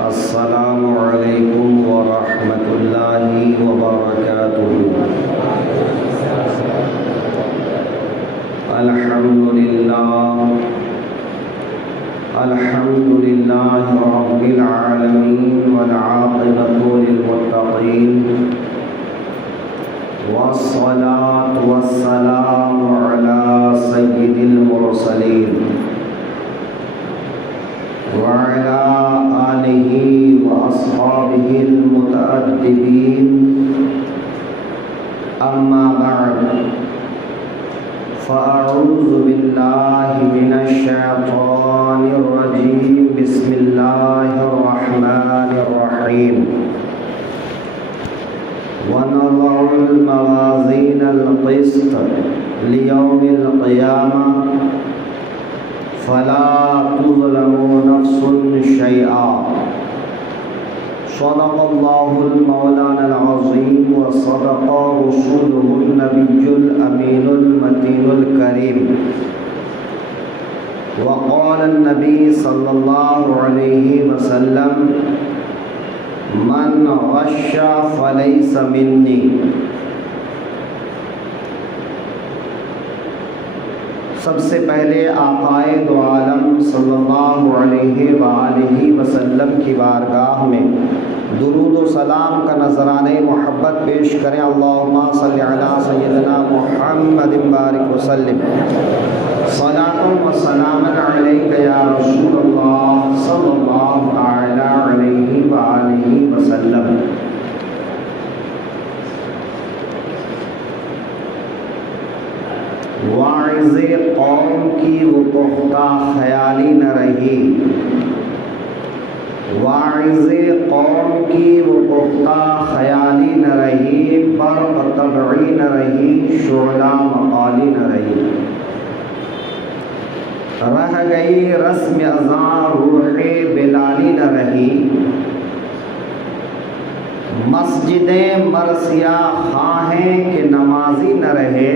السلام علیکم ورحمۃ اللہ وبرکاتہ۔ الحمد للہ رب العالمین والعاقبۃ للمتقین والصلاة والسلام علی سید المرسلین وعلى آلہ وأصحابہ المتأدبین، اما بعد فأعوذ باللہ من الشیطان الرجیم، بسم اللہ الرحمن الرحیم۔ ونضع الموازین القسط لیوم القیامہ فلا تظلم نفس شیئا۔ صدق اللہ المولانا العظیم وصدق رسولہ النبی الامین المتین الکریم، وقال النبی صلی اللہ علیہ وسلم من غش فلیس منی۔ سب سے پہلے آقائے دو عالم صلی اللہ علیہ وآلہ وسلم کی بارگاہ میں درود و سلام کا نذرانہ محبت پیش کریں۔ اللہم صلی علی سیدنا محمد بارک وسلم، صلاۃ و سلام علیک یا رسول اللہ صلی اللہ تعالی علیہ وآلہ وسلم۔ واعظ قوم کی وہ پختہ خیالی نہ رہی، واعظ قوم کی وہ پختہ خیالی نہ رہی، برق طبعی نہ رہی، شعلہ مقالی نہ رہی، رہ گئی رسم ازاں روح بلالی نہ رہی، مسجدیں مرثیہ خواہیں کہ نمازی نہ رہے،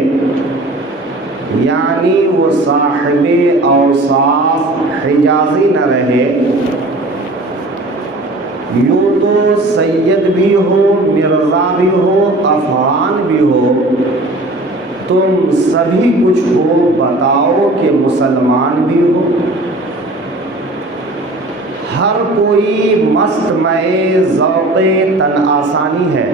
یعنی وہ صاحب اوصاف حجازی نہ رہے۔ یوں تو سید بھی ہو، مرزا بھی ہو، افغان بھی ہو، تم سبھی کچھ ہو، بتاؤ کہ مسلمان بھی ہو۔ ہر کوئی مست مئے ذوق تن آسانی ہے،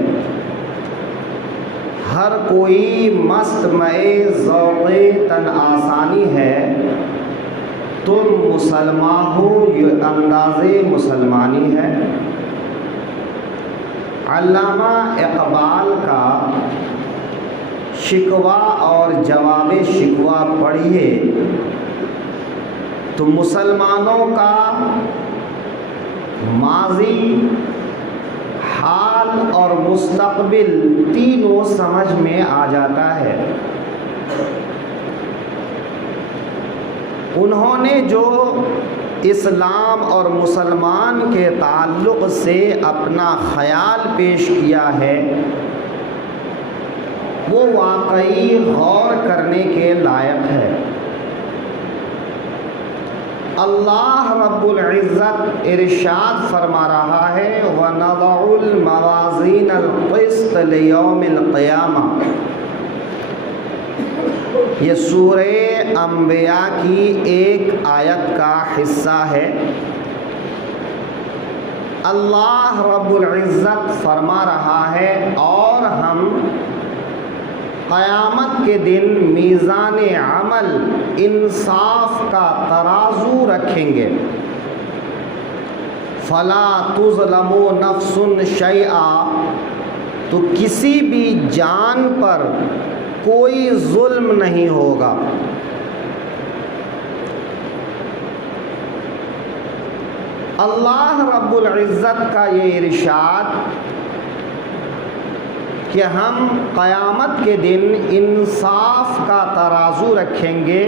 ہر کوئی مست مئے ذوق تن آسانی ہے، تم مسلمان ہو یہ انداز مسلمانی ہے۔ علامہ اقبال کا شکوہ اور جواب شکوہ پڑھیے تو مسلمانوں کا ماضی، حال اور مستقبل تینوں سمجھ میں آ جاتا ہے۔ انہوں نے جو اسلام اور مسلمان کے تعلق سے اپنا خیال پیش کیا ہے وہ واقعی غور کرنے کے لائق ہے۔ اللہ رب العزت ارشاد فرما رہا ہے وَنَضَعُ الْمَوَازِينَ الْقِسْطَ لِيَوْمِ الْقِيَامَةِ۔ یہ سورہ انبیاء کی ایک آیت کا حصہ ہے۔ اللہ رب العزت فرما رہا ہے اور ہم قیامت کے دن میزان عمل انصاف کا ترازو رکھیں گے۔ فلا تظلم نفس شیئا، تو کسی بھی جان پر کوئی ظلم نہیں ہوگا۔ اللہ رب العزت کا یہ ارشاد کہ ہم قیامت کے دن انصاف کا ترازو رکھیں گے،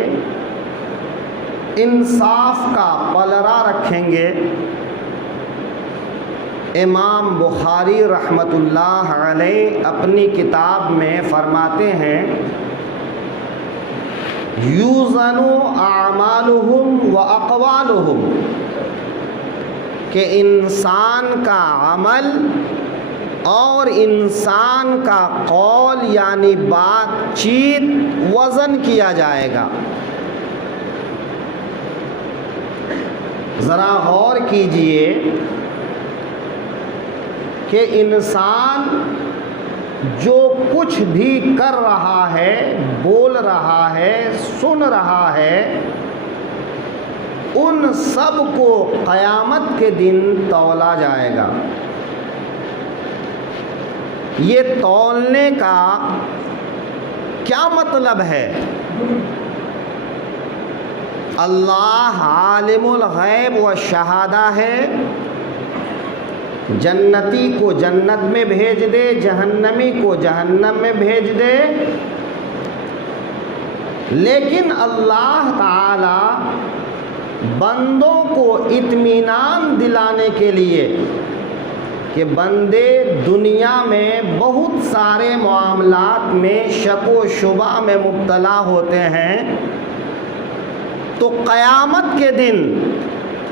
انصاف کا پلڑا رکھیں گے، امام بخاری رحمۃ اللہ علیہ اپنی کتاب میں فرماتے ہیں یوزن اعمالہم و اقوالہم، کہ انسان کا عمل اور انسان کا قول یعنی بات چیت وزن کیا جائے گا۔ ذرا غور کیجئے کہ انسان جو کچھ بھی کر رہا ہے، بول رہا ہے، سن رہا ہے، ان سب کو قیامت کے دن تولا جائے گا۔ یہ تولنے کا کیا مطلب ہے؟ اللہ عالم الغیب و شہادہ ہے، جنتی کو جنت میں بھیج دے، جہنمی کو جہنم میں بھیج دے، لیکن اللہ تعالی بندوں کو اطمینان دلانے کے لیے کہ بندے دنیا میں بہت سارے معاملات میں شک و شبہ میں مبتلا ہوتے ہیں، تو قیامت کے دن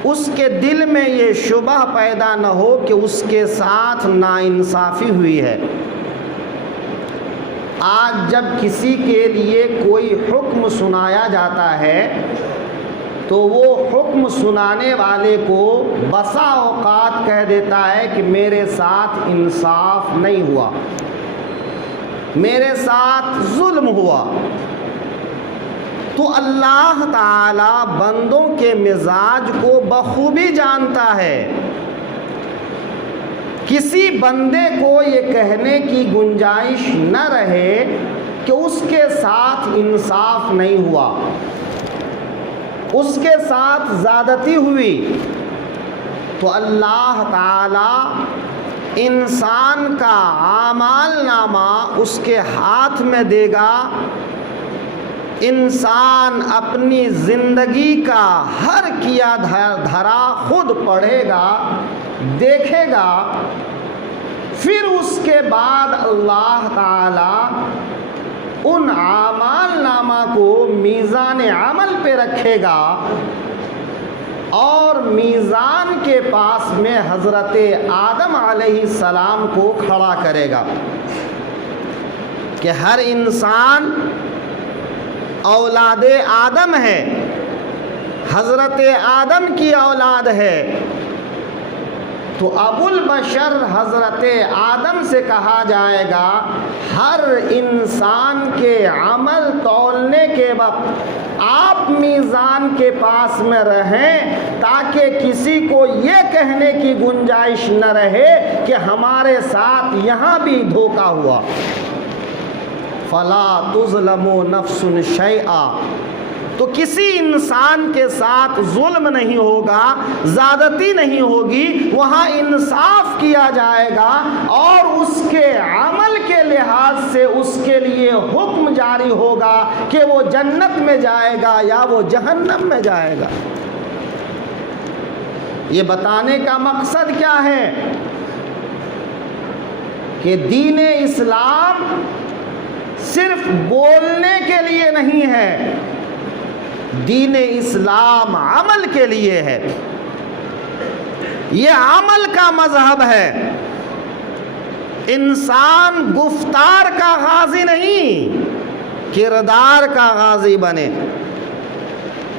اس کے دل میں یہ شبہ پیدا نہ ہو کہ اس کے ساتھ ناانصافی ہوئی ہے۔ آج جب کسی کے لیے کوئی حکم سنایا جاتا ہے تو وہ حکم سنانے والے کو بسا اوقات کہہ دیتا ہے کہ میرے ساتھ انصاف نہیں ہوا، میرے ساتھ ظلم ہوا۔ تو اللہ تعالی بندوں کے مزاج کو بخوبی جانتا ہے۔ کسی بندے کو یہ کہنے کی گنجائش نہ رہے کہ اس کے ساتھ انصاف نہیں ہوا، اس کے ساتھ زیادتی ہوئی، تو اللہ تعالی انسان کا اعمال نامہ اس کے ہاتھ میں دے گا۔ انسان اپنی زندگی کا ہر کیا دھرا خود پڑھے گا، دیکھے گا، پھر اس کے بعد اللہ تعالی ان اعمال نامہ کو میزان عمل پہ رکھے گا اور میزان کے پاس میں حضرت آدم علیہ السلام کو کھڑا کرے گا کہ ہر انسان اولاد آدم ہے، حضرت آدم کی اولاد ہے، تو ابو البشر حضرت آدم سے کہا جائے گا ہر انسان کے عمل تولنے کے وقت آپ میزان کے پاس میں رہیں تاکہ کسی کو یہ کہنے کی گنجائش نہ رہے کہ ہمارے ساتھ یہاں بھی دھوکہ ہوا۔ فلا تظلم نفس شیئا، تو کسی انسان کے ساتھ ظلم نہیں ہوگا، زیادتی نہیں ہوگی، وہاں انصاف کیا جائے گا اور اس کے عمل کے لحاظ سے اس کے لیے حکم جاری ہوگا کہ وہ جنت میں جائے گا یا وہ جہنم میں جائے گا۔ یہ بتانے کا مقصد کیا ہے کہ دین اسلام صرف بولنے کے لیے نہیں ہے، دین اسلام عمل کے لیے ہے، یہ عمل کا مذہب ہے۔ انسان گفتار کا غازی نہیں، کردار کا غازی بنے،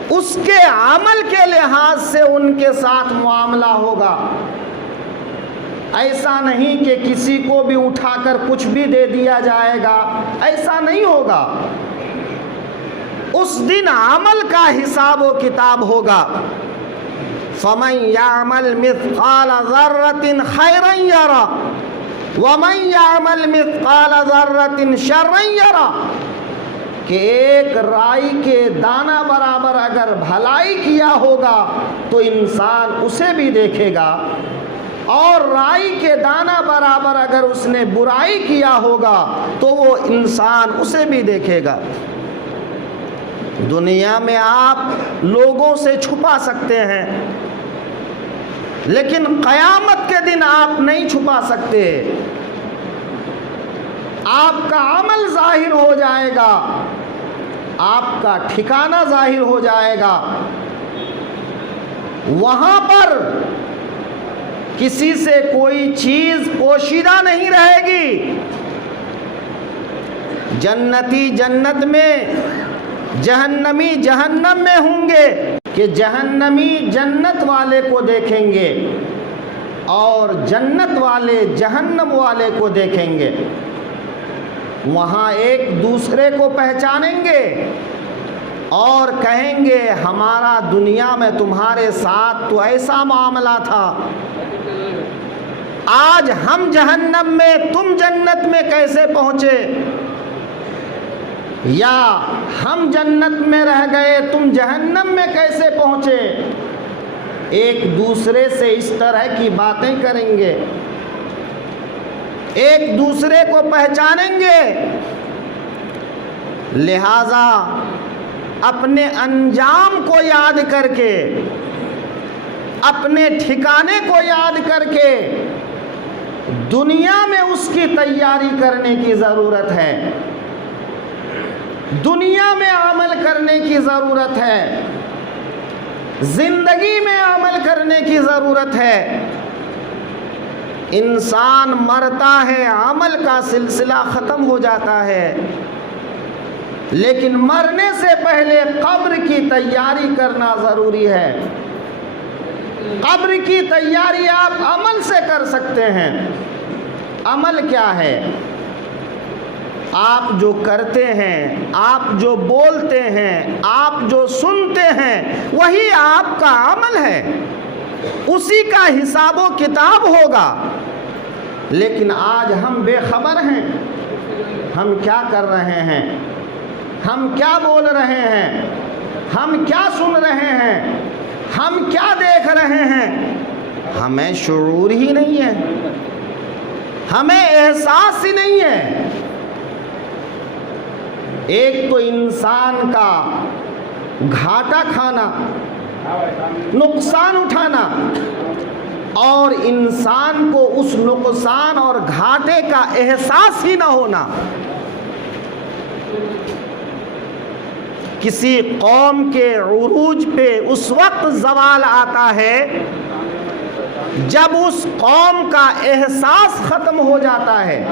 اس کے عمل کے لحاظ سے ان کے ساتھ معاملہ ہوگا۔ ایسا نہیں کہ کسی کو بھی اٹھا کر کچھ بھی دے دیا جائے گا، ایسا نہیں ہوگا۔ اس دن عمل کا حساب و کتاب ہوگا۔ فَمَن يَعْمَلْ مِثْقَالَ ذَرَّةٍ خَيْرًا يَرَهُ وَمَن يَعْمَلْ مِثْقَالَ ذَرَّةٍ شَرًّا يَرَهُ، کہ ایک رائی کے دانہ برابر اگر بھلائی کیا ہوگا تو انسان اسے بھی دیکھے گا، اور رائی کے دانہ برابر اگر اس نے برائی کیا ہوگا تو وہ انسان اسے بھی دیکھے گا۔ دنیا میں آپ لوگوں سے چھپا سکتے ہیں، لیکن قیامت کے دن آپ نہیں چھپا سکتے۔ آپ کا عمل ظاہر ہو جائے گا، آپ کا ٹھکانہ ظاہر ہو جائے گا۔ وہاں پر کسی سے کوئی چیز پوشیدہ نہیں رہے گی۔ جنتی جنت میں، جہنمی جہنم میں ہوں گے کہ جہنمی جنت والے کو دیکھیں گے اور جنت والے جہنم والے کو دیکھیں گے۔ وہاں ایک دوسرے کو پہچانیں گے اور کہیں گے ہمارا دنیا میں تمہارے ساتھ تو ایسا معاملہ تھا، آج ہم جہنم میں تم جنت میں کیسے پہنچے، یا ہم جنت میں رہ گئے تم جہنم میں کیسے پہنچے۔ ایک دوسرے سے اس طرح کی باتیں کریں گے، ایک دوسرے کو پہچانیں گے۔ لہذا اپنے انجام کو یاد کر کے، اپنے ٹھکانے کو یاد کر کے دنیا میں اس کی تیاری کرنے کی ضرورت ہے، دنیا میں عمل کرنے کی ضرورت ہے، زندگی میں عمل کرنے کی ضرورت ہے۔ انسان مرتا ہے، عمل کا سلسلہ ختم ہو جاتا ہے، لیکن مرنے سے پہلے قبر کی تیاری کرنا ضروری ہے۔ قبر کی تیاری آپ عمل سے کر سکتے ہیں۔ عمل کیا ہے؟ آپ جو کرتے ہیں، آپ جو بولتے ہیں، آپ جو سنتے ہیں، وہی آپ کا عمل ہے، اسی کا حساب و کتاب ہوگا۔ لیکن آج ہم بے خبر ہیں، ہم کیا کر رہے ہیں، ہم کیا بول رہے ہیں، ہم کیا سن رہے ہیں، ہم کیا دیکھ رہے ہیں، ہمیں شعور ہی نہیں ہے، ہمیں احساس ہی نہیں ہے۔ ایک تو انسان کا گھاٹا کھانا، نقصان اٹھانا، اور انسان کو اس نقصان اور گھاٹے کا احساس ہی نہ ہونا۔ کسی قوم کے عروج پہ اس وقت زوال آتا ہے جب اس قوم کا احساس ختم ہو جاتا ہے۔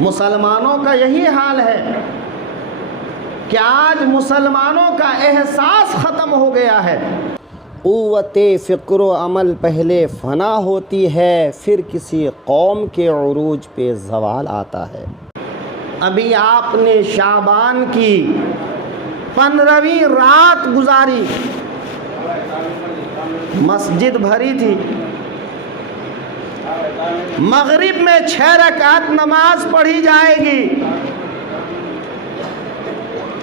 مسلمانوں کا یہی حال ہے کہ آج مسلمانوں کا احساس ختم ہو گیا ہے۔ قوت فکر و عمل پہلے فنا ہوتی ہے، پھر کسی قوم کے عروج پہ زوال آتا ہے۔ ابھی آپ نے شعبان کی 15ویں رات گزاری، مسجد بھری تھی، مغرب میں 6 رکعت نماز پڑھی جائے گی،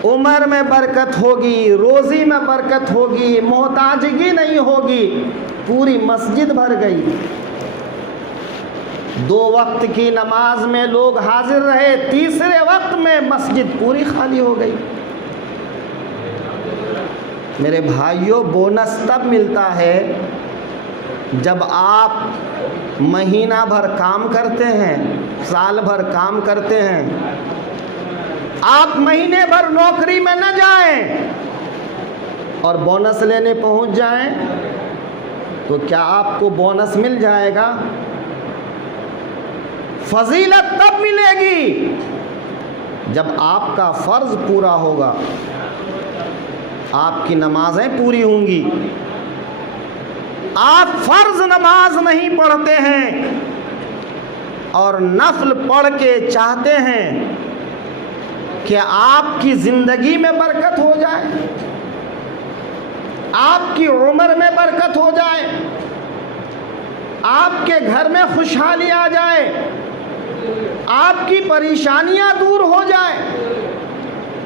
عمر میں برکت ہوگی، روزی میں برکت ہوگی، محتاجگی نہیں ہوگی، پوری مسجد بھر گئی۔ 2 وقت کی نماز میں لوگ حاضر رہے، تیسرے وقت میں مسجد پوری خالی ہو گئی۔ میرے بھائیوں، بونس تب ملتا ہے جب آپ مہینہ بھر کام کرتے ہیں، سال بھر کام کرتے ہیں، آپ مہینے بھر نوکری میں نہ جائیں اور بونس لینے پہنچ جائیں تو کیا آپ کو بونس مل جائے گا؟ فضیلت تب ملے گی جب آپ کا فرض پورا ہوگا، آپ کی نمازیں پوری ہوں گی۔ آپ فرض نماز نہیں پڑھتے ہیں اور نفل پڑھ کے چاہتے ہیں کہ آپ کی زندگی میں برکت ہو جائے، آپ کی عمر میں برکت ہو جائے، آپ کے گھر میں خوشحالی آ جائے، آپ کی پریشانیاں دور ہو جائیں۔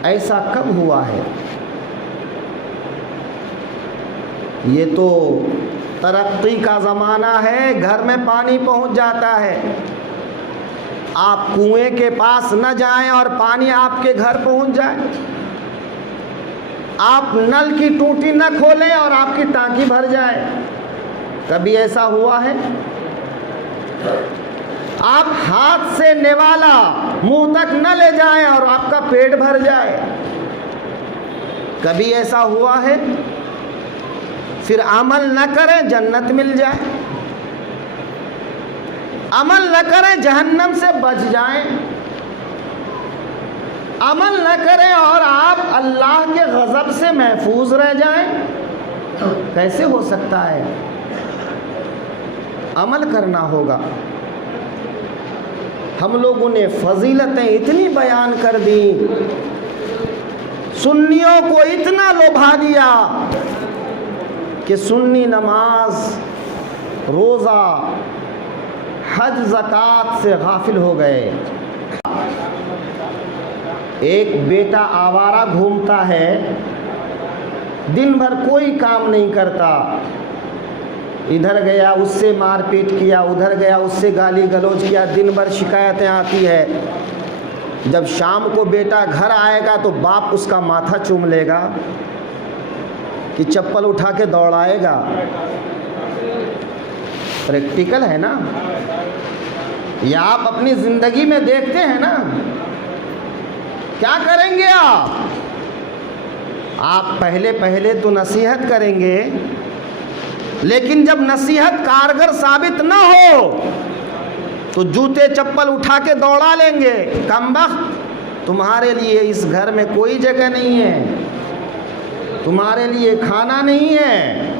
ایسا کب ہوا ہے؟ یہ تو ترقی کا زمانہ ہے، گھر میں پانی پہنچ جاتا ہے، آپ کنویں کے پاس نہ جائیں اور پانی آپ کے گھر پہنچ جائے، آپ نل کی ٹوٹی نہ کھولیں اور آپ کی ٹانکی بھر جائے۔ کبھی ایسا ہوا ہے؟ آپ ہاتھ سے نوالا منہ تک نہ لے جائیں اور آپ کا پیٹ بھر جائے۔ کبھی ایسا ہوا ہے؟ پھر عمل نہ کریں جنت مل جائے، عمل نہ کریں جہنم سے بچ جائیں، عمل نہ کریں اور آپ اللہ کے غضب سے محفوظ رہ جائیں؟ کیسے ہو سکتا ہے؟ عمل کرنا ہوگا۔ ہم لوگوں نے فضیلتیں اتنی بیان کر دی، سنیوں کو اتنا لبھا دیا کہ سنی نماز، روزہ، حج، زکوٰۃ سے غافل ہو گئے۔ ایک بیٹا آوارہ گھومتا ہے، دن بھر کوئی کام نہیں کرتا، ادھر گیا اس سے مار پیٹ کیا، ادھر گیا اس سے گالی گلوچ کیا، دن بھر شکایتیں آتی ہے۔ جب شام کو بیٹا گھر آئے گا تو باپ اس کا ماتھا چوم لے گا کہ چپل اٹھا کے دوڑائے گا۔ پریکٹیکل ہے نا، یہ آپ اپنی زندگی میں دیکھتے ہیں نا۔ کیا کریں گے آپ پہلے تو نصیحت کریں گے، لیکن جب نصیحت کارگر ثابت نہ ہو تو جوتے چپل اٹھا کے دوڑا لیں گے۔ کمبخت، تمہارے لیے اس گھر میں کوئی جگہ نہیں ہے، تمہارے لیے کھانا نہیں ہے۔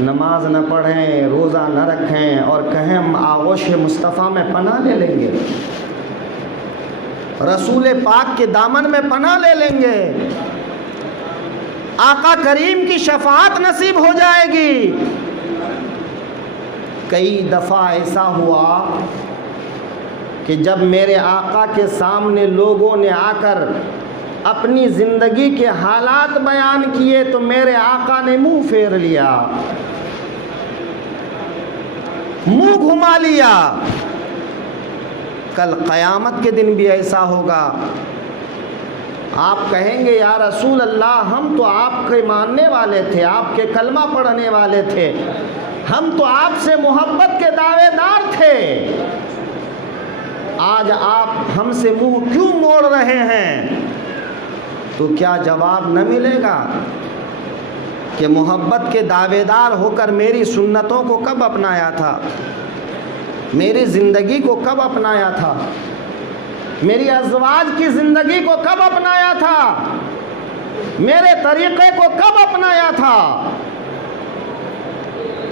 نماز نہ پڑھیں، روزہ نہ رکھیں اور کہیں ہم آغوش مصطفیٰ میں پناہ لے لیں گے، رسول پاک کے دامن میں پناہ لے لیں گے، آقا کریم کی شفاعت نصیب ہو جائے گی۔ کئی دفعہ ایسا ہوا کہ جب میرے آقا کے سامنے لوگوں نے آ کر اپنی زندگی کے حالات بیان کیے تو میرے آقا نے منہ پھیر لیا، منہ گھما لیا۔ کل قیامت کے دن بھی ایسا ہوگا، آپ کہیں گے یا رسول اللہ ہم تو آپ کے ماننے والے تھے، آپ کے کلمہ پڑھنے والے تھے، ہم تو آپ سے محبت کے دعوے دار تھے، آج آپ ہم سے منہ کیوں موڑ رہے ہیں؟ تو کیا جواب نہ ملے گا کہ محبت کے دعوے دار ہو کر میری سنتوں کو کب اپنایا تھا، میری زندگی کو کب اپنایا تھا، میری ازواج کی زندگی کو کب اپنایا تھا، میرے طریقے کو کب اپنایا تھا؟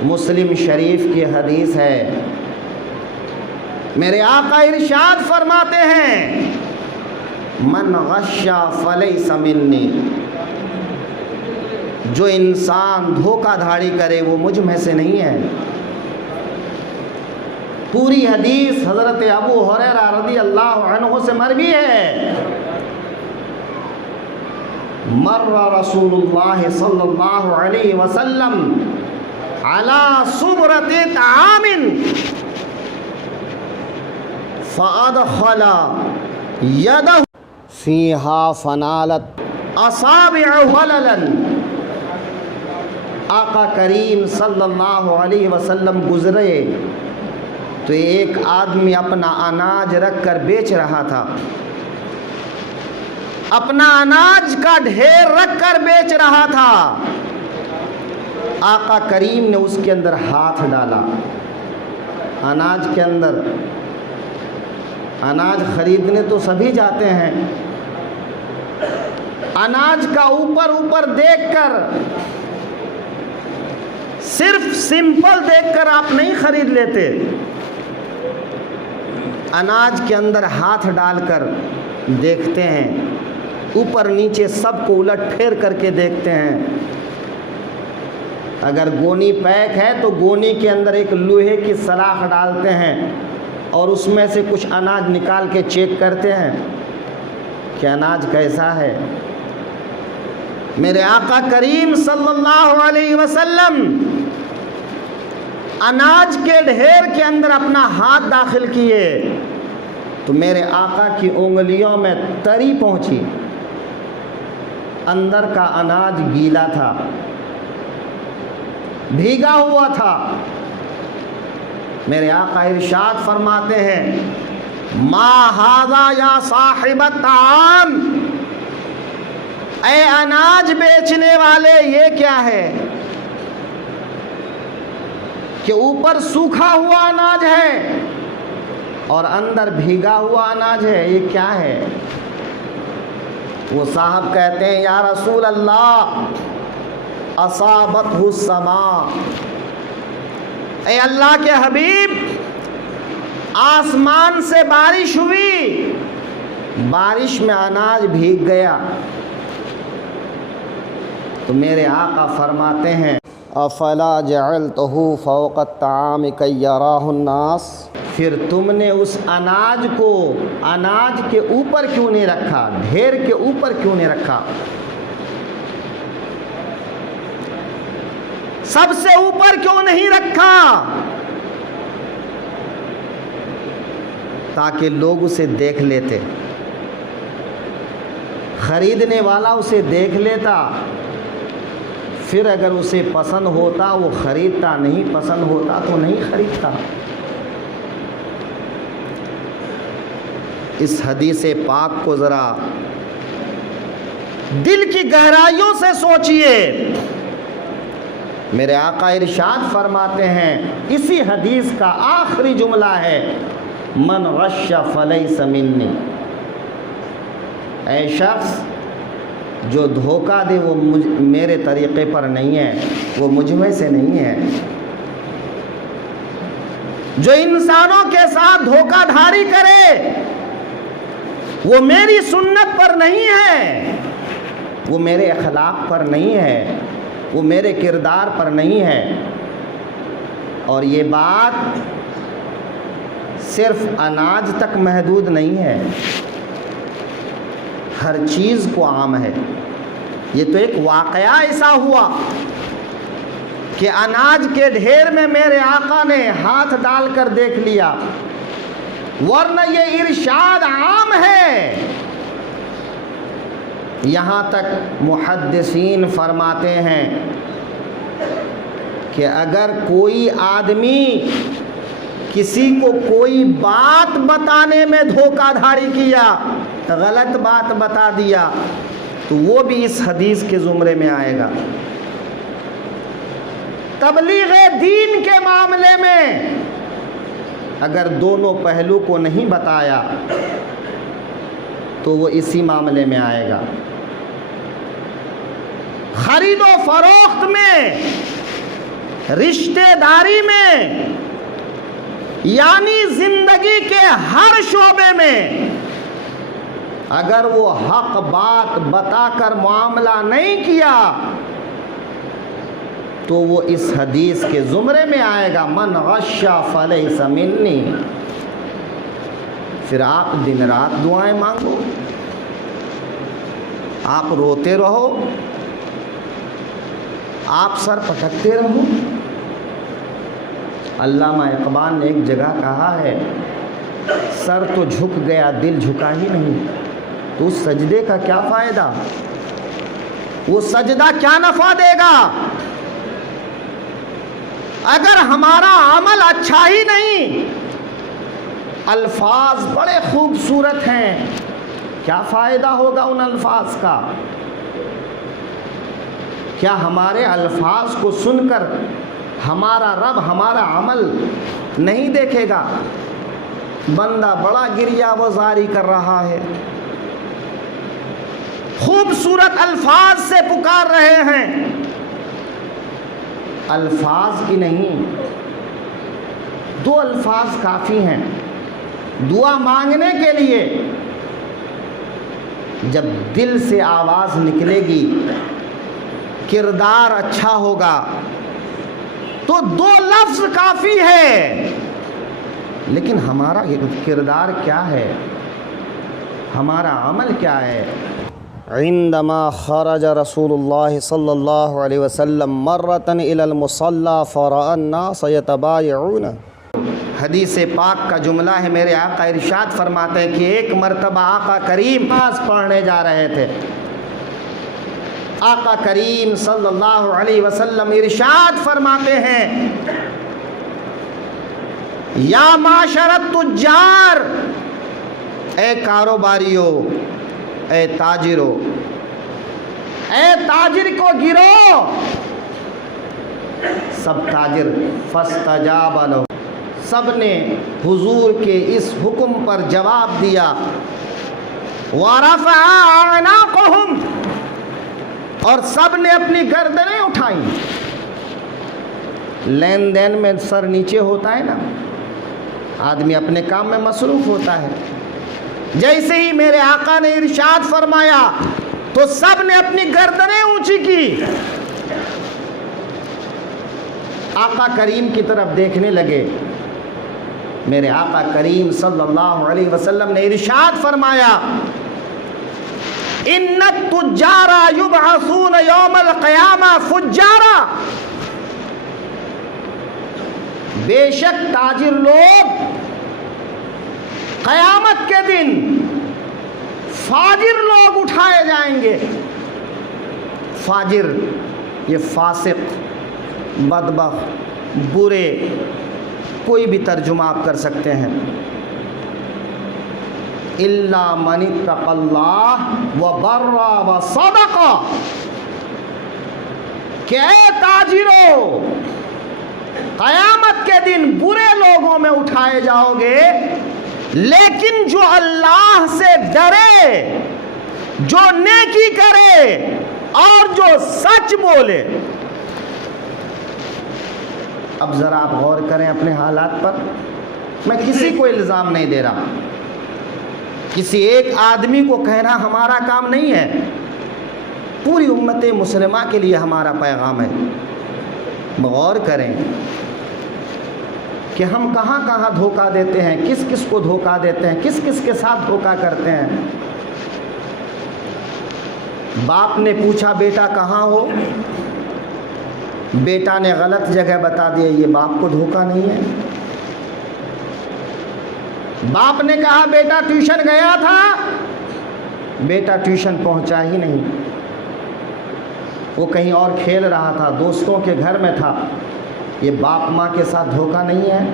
مسلم شریف کی حدیث ہے، میرے آقا ارشاد فرماتے ہیں من غشا فلیس منی، جو انسان دھوکہ دھاڑی کرے وہ مجھ میں سے نہیں ہے۔ پوری حدیث حضرت ابو ہریرہ رضی اللہ عنہ سے مروی ہے۔ مر رسول اللہ صلی اللہ علیہ وسلم علی صبرۃ طعام فادخل یدہ فیہا فنالت اصابع وللا۔ آقا کریم صلی اللہ علیہ وسلم گزرے تو ایک آدمی اپنا اناج رکھ کر بیچ رہا تھا، اپنا اناج کا ڈھیر رکھ کر بیچ رہا تھا۔ آقا کریم نے اس کے اندر ہاتھ ڈالا، اناج کے اندر، اناج خریدنے تو سبھی جاتے ہیں، اناج کا اوپر دیکھ کر، صرف سمپل دیکھ کر آپ نہیں خرید لیتے، اناج کے اندر ہاتھ ڈال کر دیکھتے ہیں، اوپر نیچے سب کو الٹ پھیر کر کے دیکھتے ہیں۔ اگر گونی پیک ہے تو گونی کے اندر ایک لوہے کی سلاخ ڈالتے ہیں اور اس میں سے کچھ اناج نکال کے چیک کرتے ہیں کہ اناج کیسا ہے۔ میرے آقا کریم صلی اللہ علیہ وسلم اناج کے ڈھیر کے اندر اپنا ہاتھ داخل کیے تو میرے آقا کی انگلیوں میں تری پہنچی، اندر کا اناج گیلا تھا، بھیگا ہوا تھا۔ میرے آقا ارشاد فرماتے ہیں ما ھذا یا صاحب الطعام، اے اناج بیچنے والے، یہ کیا ہے کہ اوپر سوکھا ہوا اناج ہے اور اندر بھیگا ہوا اناج ہے، یہ کیا ہے؟ وہ صاحب کہتے ہیں یا رسول اللہ اصابتہ السماء، اے اللہ کے حبیب آسمان سے بارش ہوئی، بارش میں اناج بھیگ گیا۔ تو میرے آقا فرماتے ہیں افلا جعلتہ فوق الطعام کی یراہ الناس، پھر تم نے اس اناج کو اناج کے اوپر کیوں نہیں رکھا، ڈھیر کے اوپر کیوں نہیں رکھا؟ سب سے اوپر کیوں نہیں رکھا؟ تاکہ لوگ اسے دیکھ لیتے، خریدنے والا اسے دیکھ لیتا، پھر اگر اسے پسند ہوتا وہ خریدتا، نہیں پسند ہوتا تو نہیں خریدتا۔ اس حدیث پاک کو ذرا دل کی گہرائیوں سے سوچئے۔ میرے آقا ارشاد فرماتے ہیں، اسی حدیث کا آخری جملہ ہے من غش فلیس منی، اے شخص جو دھوکہ دے وہ میرے طریقے پر نہیں ہے، وہ مجھ میں سے نہیں ہے۔ جو انسانوں کے ساتھ دھوکہ دھاری کرے وہ میری سنت پر نہیں ہے، وہ میرے اخلاق پر نہیں ہے، وہ میرے کردار پر نہیں ہے۔ اور یہ بات صرف اناج تک محدود نہیں ہے، ہر چیز کو عام ہے۔ یہ تو ایک واقعہ ایسا ہوا کہ اناج کے ڈھیر میں میرے آقا نے ہاتھ ڈال کر دیکھ لیا، ورنہ یہ ارشاد عام ہے۔ یہاں تک محدثین فرماتے ہیں کہ اگر کوئی آدمی کسی کو کوئی بات بتانے میں دھوکہ دھاری کیا، غلط بات بتا دیا، تو وہ بھی اس حدیث کے زمرے میں آئے گا۔ تبلیغ دین کے معاملے میں اگر دونوں پہلو کو نہیں بتایا تو وہ اسی معاملے میں آئے گا۔ خرید و فروخت میں، رشتہ داری میں، یعنی زندگی کے ہر شعبے میں اگر وہ حق بات بتا کر معاملہ نہیں کیا تو وہ اس حدیث کے زمرے میں آئے گا من غش فلیس منی۔ پھر آپ دن رات دعائیں مانگو، آپ روتے رہو، آپ سر پٹکتے رہو۔ علامہ اقبال نے ایک جگہ کہا ہے سر تو جھک گیا دل جھکا ہی نہیں، تو اس سجدے کا کیا فائدہ؟ وہ سجدہ کیا نفع دے گا اگر ہمارا عمل اچھا ہی نہیں؟ الفاظ بڑے خوبصورت ہیں، کیا فائدہ ہوگا ان الفاظ کا؟ کیا ہمارے الفاظ کو سن کر ہمارا رب ہمارا عمل نہیں دیکھے گا؟ بندہ بڑا گریہ وزاری کر رہا ہے، خوبصورت الفاظ سے پکار رہے ہیں، الفاظ کی نہیں، دو الفاظ کافی ہیں دعا مانگنے کے لیے۔ جب دل سے آواز نکلے گی، کردار اچھا ہوگا تو دو لفظ کافی ہے، لیکن ہمارا کردار کیا ہے، ہمارا عمل کیا ہے؟ عندما خرج رسول اللہ صلی اللہ علیہ وسلم مرۃ الی المصلی فرأى الناس یتبایعون، حدیث پاک کا جملہ ہے۔ میرے آقا ارشاد فرماتے ہیں کہ ایک مرتبہ آقا کریم نماز پڑھنے جا رہے تھے، آقا کریم صلی اللہ علیہ وسلم ارشاد فرماتے ہیں یا معاشر التجار، اے کاروباریو، اے تاجرو، اے تاجر کو گرو. سب تاجر فاستجاب لہ، سب نے حضور کے اس حکم پر جواب دیا. ورفع اعناقهم، اور سب نے اپنی گردنیں اٹھائیں. لین دین میں سر نیچے ہوتا ہے نا، آدمی اپنے کام میں مصروف ہوتا ہے. جیسے ہی میرے آقا نے ارشاد فرمایا تو سب نے اپنی گردنیں اونچی کی. آقا کریم کی طرف دیکھنے لگے. میرے آقا کریم صلی اللہ علیہ وسلم نے ارشاد فرمایا ان التجار یبعثون یوم القیامہ فجارا، بے شک تاجر لوگ قیامت کے دن فاجر لوگ اٹھائے جائیں گے. فاجر یہ فاسق، بدبخت، برے، کوئی بھی ترجمہ آپ کر سکتے ہیں. الا من اتقى اللہ وبر وصدق، کہ اے تاجروں قیامت کے دن برے لوگوں میں اٹھائے جاؤ گے، لیکن جو اللہ سے ڈرے، جو نیکی کرے اور جو سچ بولے. اب ذرا آپ غور کریں اپنے حالات پر. میں کسی کو الزام نہیں دے رہا، کسی ایک آدمی کو کہنا ہمارا کام نہیں ہے، پوری امت مسلمہ کے لیے ہمارا پیغام ہے. غور کریں کہ ہم کہاں کہاں دھوکہ دیتے ہیں، کس کس کو دھوکہ دیتے ہیں، کس کس کے ساتھ دھوکہ کرتے ہیں. باپ نے پوچھا بیٹا کہاں ہو، بیٹا نے غلط جگہ بتا دیا، یہ باپ کو دھوکہ نہیں ہے. باپ نے کہا بیٹا ٹیوشن گیا تھا، بیٹا ٹیوشن پہنچا ہی نہیں، وہ کہیں اور کھیل رہا تھا، دوستوں کے گھر میں تھا. یہ باپ ماں کے ساتھ دھوکہ نہیں ہے.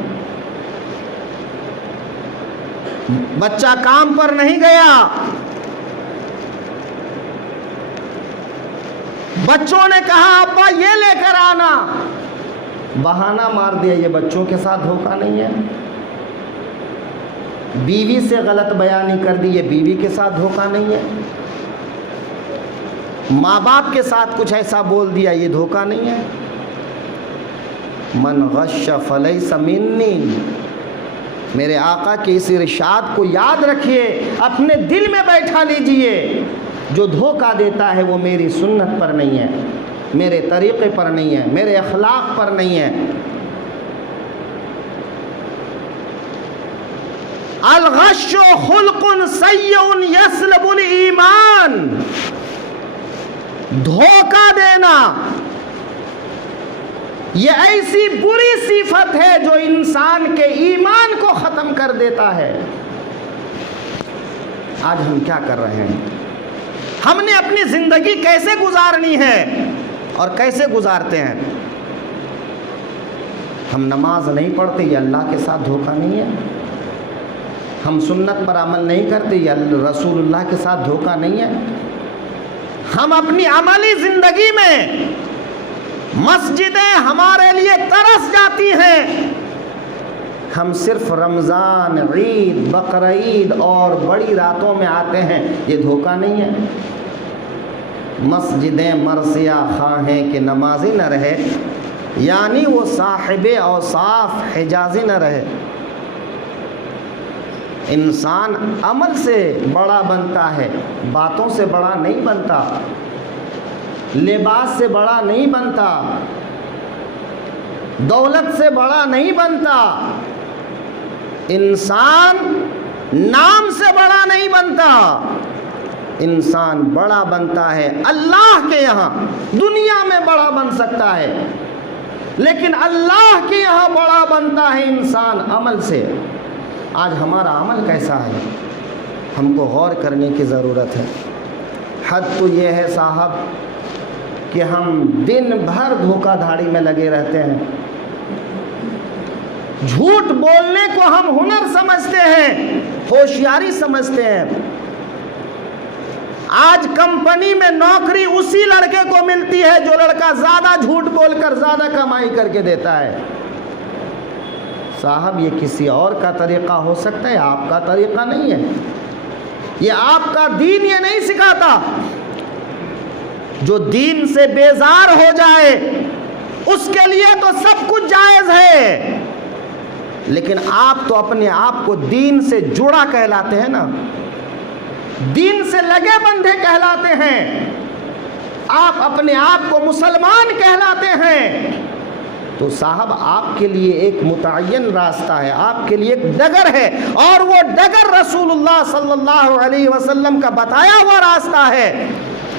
بچہ کام پر نہیں گیا، بچوں نے کہا ابا یہ لے کر آنا، بہانہ مار دیا، یہ بچوں کے ساتھ دھوکہ نہیں ہے. بیوی سے غلط بیانی کر دی، یہ بیوی کے ساتھ دھوکہ نہیں ہے. ماں باپ کے ساتھ کچھ ایسا بول دیا، یہ دھوکہ نہیں ہے. من غش فلیس منی، میرے آقا کے اس ارشاد کو یاد رکھیے، اپنے دل میں بیٹھا لیجئے. جو دھوکہ دیتا ہے وہ میری سنت پر نہیں ہے، میرے طریقے پر نہیں ہے، میرے اخلاق پر نہیں ہے. الغش خلق سیء یسلب الایمان، دھوکہ دینا یہ ایسی بری صفت ہے جو انسان کے ایمان کو ختم کر دیتا ہے. آج ہم کیا کر رہے ہیں؟ ہم نے اپنی زندگی کیسے گزارنی ہے اور کیسے گزارتے ہیں؟ ہم نماز نہیں پڑھتے، یہ اللہ کے ساتھ دھوکہ نہیں ہے. ہم سنت پر عمل نہیں کرتے، یہ رسول اللہ کے ساتھ دھوکہ نہیں ہے. ہم اپنی عملی زندگی میں مسجدیں ہمارے لیے ترس جاتی ہیں، ہم صرف رمضان، عید، بقرعید اور بڑی راتوں میں آتے ہیں، یہ دھوکہ نہیں ہے. مسجدیں مرثیہ خواہیں کہ نمازی نہ رہے، یعنی وہ صاحب اوصاف حجازی نہ رہے. انسان عمل سے بڑا بنتا ہے، باتوں سے بڑا نہیں بنتا، لباس سے بڑا نہیں بنتا، دولت سے بڑا نہیں بنتا. انسان نام سے بڑا نہیں بنتا، انسان بڑا بنتا ہے اللہ کے یہاں. دنیا میں بڑا بن سکتا ہے، لیکن اللہ کے یہاں بڑا بنتا ہے انسان عمل سے. آج ہمارا عمل کیسا ہے؟ ہم کو غور کرنے کی ضرورت ہے. حد تو یہ ہے صاحب کہ ہم دن بھر دھوکہ دھاڑی میں لگے رہتے ہیں. جھوٹ بولنے کو ہم ہنر سمجھتے ہیں، ہوشیاری سمجھتے ہیں. آج کمپنی میں نوکری اسی لڑکے کو ملتی ہے جو لڑکا زیادہ جھوٹ بول کر زیادہ کمائی کر کے دیتا ہے۔ صاحب یہ کسی اور کا طریقہ ہو سکتا ہے، آپ کا طریقہ نہیں ہے، یہ آپ کا دین یہ نہیں سکھاتا۔ جو دین سے بیزار ہو جائے اس کے لیے تو سب کچھ جائز ہے، لیکن آپ تو اپنے آپ کو دین سے جڑا کہلاتے ہیں نا، دین سے لگے بندھے کہلاتے ہیں، آپ اپنے آپ کو مسلمان کہلاتے ہیں، تو صاحب آپ کے لیے ایک متعین راستہ ہے، آپ کے لیے ایک ڈگر ہے، اور وہ ڈگر رسول اللہ صلی اللہ علیہ وسلم کا بتایا ہوا راستہ ہے۔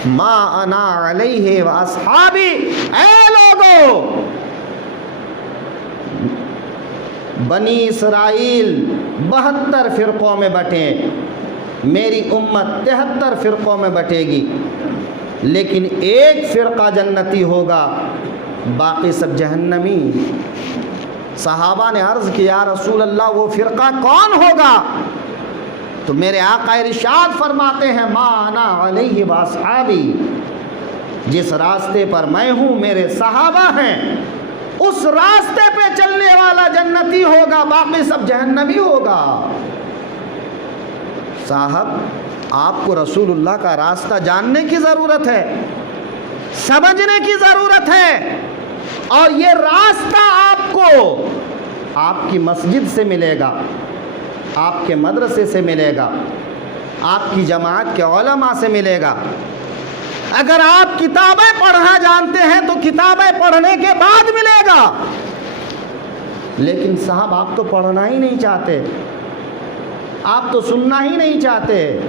ما انا علیہ واصحابی، اے لوگو، بنی اسرائیل 72 فرقوں میں بٹے، میری امت 73 فرقوں میں بٹے گی، لیکن ایک فرقہ جنتی ہوگا، باقی سب جہنمی۔ صحابہ نے عرض کیا یا رسول اللہ وہ فرقہ کون ہوگا؟ تو میرے آقا ارشاد فرماتے ہیں ما انا علیہ واصحابی، جس راستے پر میں ہوں میرے صحابہ ہیں، اس راستے پہ چلنے والا جنتی ہوگا، باقی سب جہنمی ہوگا۔ صاحب آپ کو رسول اللہ کا راستہ جاننے کی ضرورت ہے، سمجھنے کی ضرورت ہے، اور یہ راستہ آپ کو آپ کی مسجد سے ملے گا، آپ کے مدرسے سے ملے گا، آپ کی جماعت کے علماء سے ملے گا۔ اگر آپ کتابیں پڑھنا جانتے ہیں تو کتابیں پڑھنے کے بعد ملے گا، لیکن صاحب آپ تو پڑھنا ہی نہیں چاہتے، آپ تو سننا ہی نہیں چاہتے۔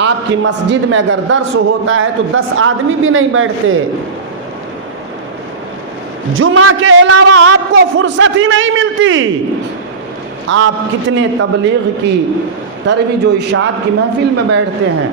آپ کی مسجد میں اگر درس ہوتا ہے تو 10 آدمی بھی نہیں بیٹھتے، جمعہ کے علاوہ آپ کو فرصت ہی نہیں ملتی۔ آپ کتنے تبلیغ کی، ترویج و ارشاد کی محفل میں بیٹھتے ہیں،